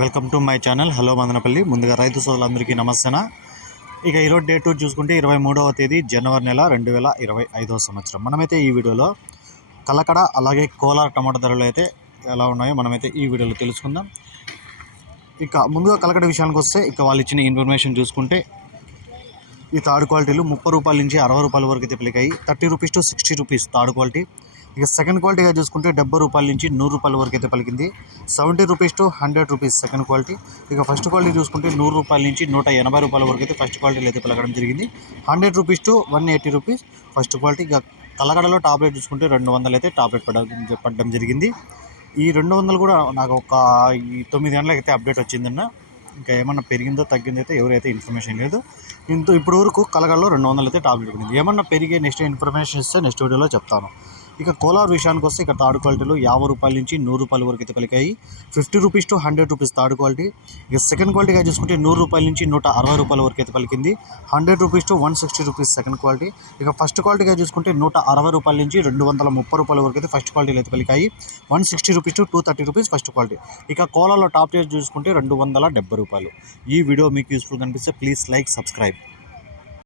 Welcome to my channel. Hello Madanapalle. ముందుగా రైతు సోదరులందరికీ నమస్తేనా ఇక ఈరోజు డేట్ చూసుకుంటే ఇరవై మూడవ తేదీ జనవరి నెల రెండు వేల ఇరవై ఐదవ సంవత్సరం. మనమైతే ఈ వీడియోలో కలకడ అలాగే కోలార్ టమాటా ధరలు అయితే ఎలా ఉన్నాయో మనమైతే ఈ వీడియోలో తెలుసుకుందాం. ఇక ముందుగా కలకడ విషయానికి వస్తే ఇక వాళ్ళు ఇచ్చిన ఇన్ఫర్మేషన్ చూసుకుంటే ఈ థర్డ్ క్వాలిటీలు ముప్పై రూపాయల నుంచి అరవై రూపాయల వరకు అయితే పలికాయి. Thirty rupees to sixty rupees third quality ఇక సెకండ్ క్వాలిటీగా చూసుకుంటే డెబ్బై రూపాయల నుంచి నూరు రూపాయల వరకు అయితే పలికింది. Seventy rupees to hundred rupees second quality ఇక ఫస్ట్ క్వాలిటీ చూసుకుంటే నూరు రూపాయల నుంచి నూట ఎనభై రూపాయల వరకు అయితే ఫస్ట్ క్వాలిటీలో అయితే పలకడం జరిగింది. Hundred rupees to one eighty rupees first quality ఇక కలగడలో టాబ్లెట్ చూసుకుంటే రెండు వందలు అయితే టాబ్లెట్ పడడం పడడం జరిగింది. ఈ రెండు వందలు కూడా నాకు ఒక ఈ తొమ్మిది గంటలకు అయితే అప్డేట్ వచ్చిందన్న. ఇంకా ఏమన్నా పెరిగిందో తగ్గిందో అయితే ఎవరైతే ఇన్ఫర్మేషన్ లేదు. ఇంత ఇప్పుడు వరకు కలగడలో రెండు వందలు అయితే టాబ్లెట్ పడింది. ఏమన్నా పెరిగే నెక్స్ట్ ఇన్ఫర్మేషన్ ఇస్తే నెక్స్ట్ వీడియోలో చెప్తాను. ఇక కోలార్ విషయానికి వస్తే ఇక్కడ థర్డ్ క్వాలిటీలో యాభై రూపాయల నుంచి నూరు రూపాయల వరకు అయితే పలికాయి. Fifty rupees to hundred rupees third quality. ఇక సెకండ్ క్వాలిటీగా చూసుకుంటే నూరు రూపాయల నుంచి నూట అరవై రూపాయల వరకు అయితే పలికింది. Hundred rupees to one sixty rupees second quality. ఇక ఫస్ట్ క్వాలిటీగా చూసుకుంటే నూట అరవై రూపాయల నుంచి రెండు వందల ముప్పై రూపాయల వరకు అయితే ఫస్ట్ క్వాలిటీలో అయితే పలికాయి. One sixty rupees to two thirty rupees first quality. ఇక కోలాలో టాప్ రేట్ చూసుకుంటే రెండు వందల డెబ్బై రూపాయలు. ఈ వీడియో మీకు యూస్ఫుల్ కనిపిస్తే ప్లీజ్ లైక్ సబ్స్క్రైబ్